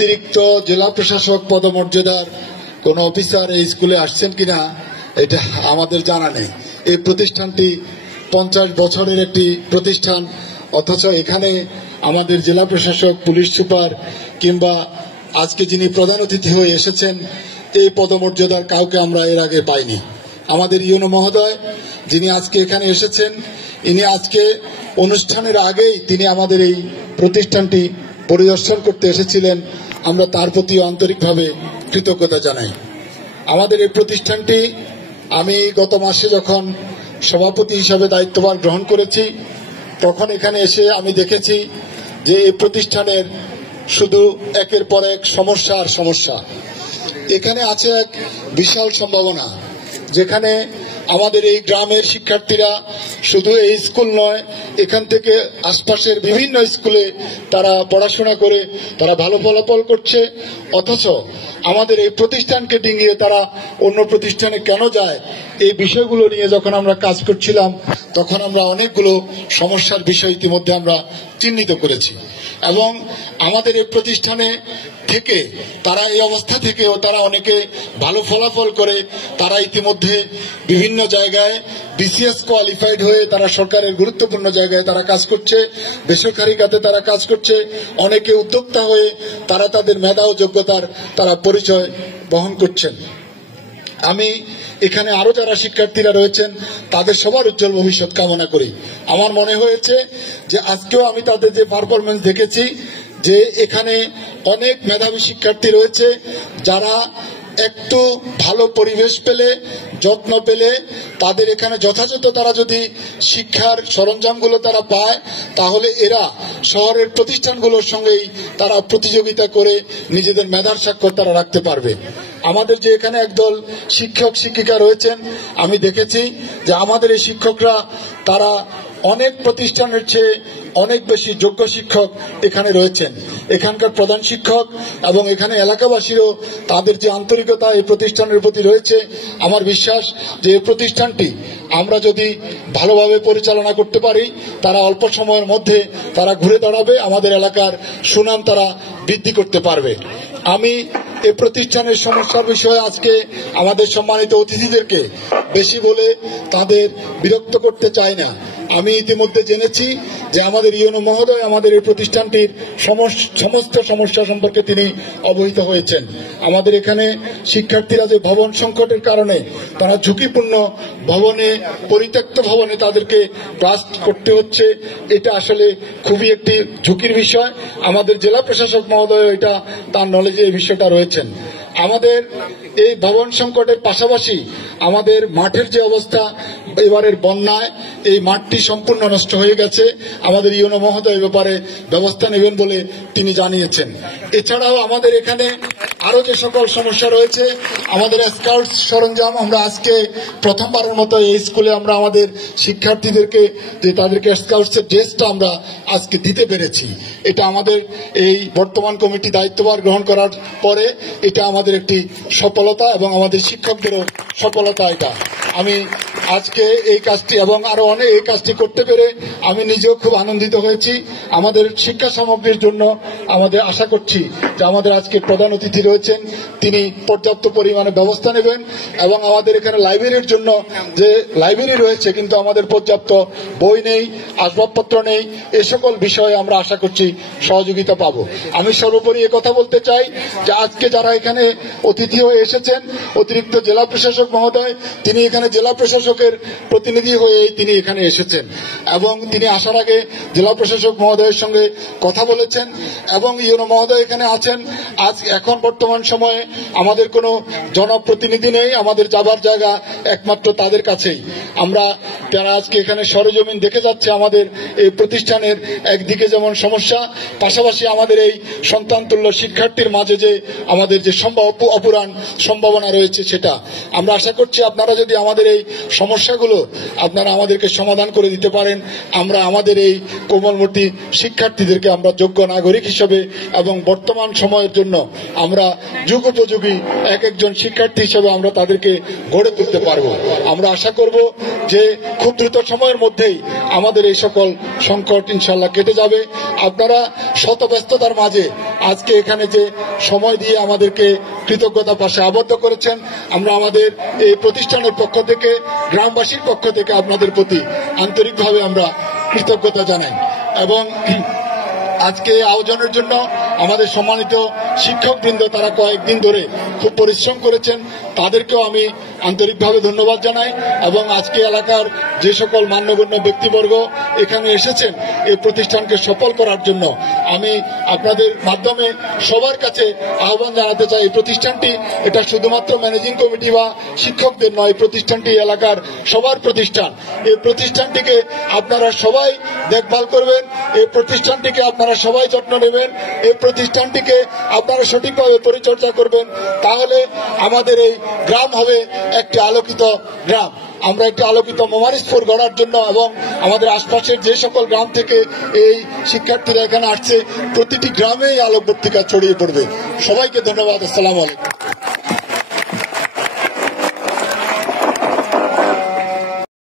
অতিরিক্ত জেলা প্রশাসক পদমর্যাদার কোন অফিসার এই স্কুলে আসছেন কিনা এটা আমাদের জানা নেই। এই প্রতিষ্ঠানটি 50 বছরের একটি প্রতিষ্ঠান, অথচ এখানে আমাদের জেলা প্রশাসক, পুলিশ সুপার কিংবা আজকে যিনি প্রধান অতিথি হয়ে এসেছেন এই পদমর্যাদার কাউকে আমরা এর আগে পাইনি। আমাদের ইউনো মহোদয় যিনি আজকে এখানে এসেছেন, ইনি আজকে অনুষ্ঠানের আগেই তিনি আমাদের এই প্রতিষ্ঠানটি পরিদর্শন করতে এসেছিলেন। আমরা তার প্রতি আন্তরিকভাবে কৃতজ্ঞতা জানাই। আমাদের এই প্রতিষ্ঠানটি আমি গত মাসে যখন সভাপতি হিসাবে দায়িত্বভার গ্রহণ করেছি তখন এখানে এসে আমি দেখেছি যে এই প্রতিষ্ঠানের শুধু একের পর এক সমস্যা আর সমস্যা। এখানে আছে এক বিশাল সম্ভাবনা, যেখানে আমাদের এই গ্রামের শিক্ষার্থীরা শুধু এই স্কুল নয়, এখান থেকে আশপাশের বিভিন্ন স্কুলে তারা পড়াশোনা করে তারা ভালো ফলাফল করছে, অথচ আমাদের এই প্রতিষ্ঠানকে ডিঙিয়ে তারা অন্য প্রতিষ্ঠানে কেন যায় এই বিষয়গুলো নিয়ে যখন আমরা কাজ করছিলাম তখন আমরা অনেকগুলো সমস্যার বিষয় ইতিমধ্যে আমরা চিহ্নিত করেছি। এবং আমাদের এই প্রতিষ্ঠানে থেকে তারা এই অবস্থা থেকেও তারা অনেকে ভালো ফলাফল করে তারা ইতিমধ্যে বিভিন্ন জায়গায় বিসিএস কোয়ালিফাইড হয়ে তারা সরকারের গুরুত্বপূর্ণ জায়গায় তারা কাজ করছে, বেসরকারি খাতে তারা কাজ করছে, অনেকে উদ্যোক্তা হয়ে তারা তাদের মেধা ও যোগ্যতার তারা পরিচয় বহন করছেন। আমি এখানে আরো যারা শিক্ষার্থীরা রয়েছেন তাদের সবার উজ্জ্বল ভবিষ্যৎ কামনা করি। আমার মনে হয়েছে যে আজকেও আমি তাদের যে পারফরমেন্স দেখেছি যে এখানে অনেক মেধাবী শিক্ষার্থী রয়েছে যারা একটু ভালো পরিবেশ পেলে, যত্ন পেলে, তাদের এখানে যথাযথ তারা যদি শিক্ষার সরঞ্জামগুলো তারা পায় তাহলে এরা শহরের প্রতিষ্ঠানগুলোর সঙ্গেই তারা প্রতিযোগিতা করে নিজেদের মেধার স্বাক্ষর তারা রাখতে পারবে। আমাদের যে এখানে একদল শিক্ষক শিক্ষিকা রয়েছেন, আমি দেখেছি যে আমাদের এই শিক্ষকরা তারা অনেক প্রতিষ্ঠানের চেয়ে অনেক বেশি যোগ্য শিক্ষক এখানে রয়েছেন। এখানকার প্রধান শিক্ষক এবং এখানে এলাকাবাসীরও তাদের যে আন্তরিকতা এই প্রতিষ্ঠানের প্রতি রয়েছে, আমার বিশ্বাস যে এই প্রতিষ্ঠানটি আমরা যদি ভালোভাবে পরিচালনা করতে পারি তারা অল্প সময়ের মধ্যে তারা ঘুরে দাঁড়াবে, আমাদের এলাকার সুনাম তারা বৃদ্ধি করতে পারবে। আমি এই প্রতিষ্ঠানের সমস্যার বিষয়ে আজকে আমাদের সম্মানিত অতিথিদেরকে বেশি বলে তাদের বিরক্ত করতে চাই না। আমি ইতিমধ্যে জেনেছি যে আমাদের ইউনো মহোদয় আমাদের এই প্রতিষ্ঠানটির সমস্ত সমস্যা সম্পর্কে তিনি অবহিত হয়েছেন। আমাদের এখানে শিক্ষার্থীরা যে ভবন সংকটের কারণে তারা ঝুঁকিপূর্ণ ভবনে, পরিত্যক্ত ভবনে তাদেরকে ক্লাস করতে হচ্ছে, এটা আসলে খুবই একটি ঝুঁকির বিষয়। আমাদের জেলা প্রশাসক মহোদয় এটা তার নলেজে এই বিষয়টা রয়েছেন। আমাদের এই ভবন সংকটের পাশাপাশি আমাদের মাঠের যে অবস্থা, এবারের বন্যায় এই মাঠটি সম্পূর্ণ নষ্ট হয়ে গেছে। আমাদের ইউনো মহোদয় এ ব্যাপারে ব্যবস্থা নেবেন বলে তিনি জানিয়েছেন। এছাড়াও আমাদের এখানে আরো যে সকল সমস্যা রয়েছে, আমাদের স্কাউটস সরঞ্জাম আমরা আজকে প্রথমবারের মতো এই স্কুলে আমরা আমাদের শিক্ষার্থীদেরকে যে তাদেরকে স্কাউটসের ড্রেসটা আমরা আজকে দিতে পেরেছি, এটা আমাদের এই বর্তমান কমিটি দায়িত্বভার গ্রহণ করার পরে এটা আমাদের একটি সফলতা এবং আমাদের শিক্ষকদেরও সফলতা। এটা আমি আজকে এই কাজটি এবং আরো অনেক এই কাজটি করতে পেরে আমি নিজেও খুব আনন্দিত হয়েছি। আমাদের শিক্ষা সামগ্রীর জন্য আমাদের আশা করছি যে আমাদের আজকে প্রধান অতিথি রয়েছেন তিনি পর্যাপ্ত পরিমাণে ব্যবস্থা নেবেন এবং আমাদের এখানে লাইব্রেরির জন্য যে লাইব্রেরি রয়েছে কিন্তু আমাদের পর্যাপ্ত বই নেই, আসবাবপত্র নেই, এ সকল বিষয়ে আমরা আশা করছি সহযোগিতা পাব। আমি সর্বোপরি কথা বলতে চাই যে আজকে যারা এখানে অতিথি হয়ে এসেছেন, অতিরিক্ত জেলা প্রশাসক মহোদয় তিনি এখানে জেলা প্রশাসকের প্রতিনিধি হয়ে তিনি এখানে এসেছেন এবং তিনি আসার আগে জেলা প্রশাসক মহোদয়ের সঙ্গে কথা বলেছেন এবং ইউনো মহোদয় এখানে আছেন। আজ এখন বর্তমান সময়ে আমাদের কোনো জনপ্রতিনিধি নেই, আমাদের যাবার জায়গা একমাত্র তাদের কাছেই। আমরা যারা আজকে এখানে সরেজমিন দেখে যাচ্ছে আমাদের এই প্রতিষ্ঠানের একদিকে যেমন সমস্যা, পাশাপাশি আমাদের এই সন্তানতুল্য শিক্ষার্থীর মাঝে যে আমাদের যে অপুরাণ সম্ভাবনা রয়েছে সেটা আমরা আশা করছি আপনারা যদি আমাদের এই সমস্যাগুলো আপনারা আমাদেরকে সমাধান করে দিতে পারেন। আমরা আমাদের এই কোমলমতি শিক্ষার্থীদেরকে আমরা যোগ্য নাগরিক হিসেবে এবং বর্তমান সময়ের জন্য আমরা যুগোপযোগী এক একজন শিক্ষার্থী হিসেবে আমরা তাদেরকে গড়ে তুলতে পারবো। আমরা আশা করব যে খুব দ্রুত সময়ের মধ্যেই আমাদের এই সকল সংকট ইনশাল্লাহ কেটে যাবে। আপনারা শত ব্যস্ততার মাঝে আজকে এখানে যে সময় দিয়ে আমাদেরকে কৃতজ্ঞতা পাশে আবদ্ধ করেছেন, আমরা আমাদের এই প্রতিষ্ঠানের পক্ষ থেকে, গ্রামবাসীর পক্ষ থেকে আপনাদের প্রতি আন্তরিকভাবে আমরা কৃতজ্ঞতা জানাই। এবং আজকে আয়োজনের জন্য আমাদের সম্মানিত শিক্ষকবৃন্দ তারা কয়েকদিন ধরে খুব পরিশ্রম করেছেন, তাদেরকেও আমি আন্তরিকভাবে ধন্যবাদ জানাই। এবং আজকে এলাকার যে সকল মান্যগণ্য ব্যক্তিবর্গ এখানে এসেছেন এই প্রতিষ্ঠানকে সফল করার জন্য, আমি আপনাদের মাধ্যমে সবার কাছে আহ্বান জানাতে চাই। এই প্রতিষ্ঠানটি এটা শুধুমাত্র ম্যানেজিং কমিটি বা শিক্ষকদের নয়, প্রতিষ্ঠানটি এলাকার সবার প্রতিষ্ঠান। এই প্রতিষ্ঠানটিকে আপনারা সবাই দেখভাল করবেন, এই প্রতিষ্ঠানটিকে আপনারা সবাই যত্ন নেবেন, এই প্রতিষ্ঠানটিকে আপনারা সঠিকভাবে পরিচর্যা করবেন, তাহলে আমাদের এই গ্রাম হবে একটি আলোকিত গ্রাম। আমরা একটি আলোকিত মোমারিজপুর গড়ার জন্য এবং আমাদের আশপাশের যে সকল গ্রাম থেকে এই শিক্ষার্থীরা এখানে আসছে প্রতিটি গ্রামেই আলোকবর্তিকা ছড়িয়ে পড়বে। সবাইকে ধন্যবাদ। আসসালামু আলাইকুম।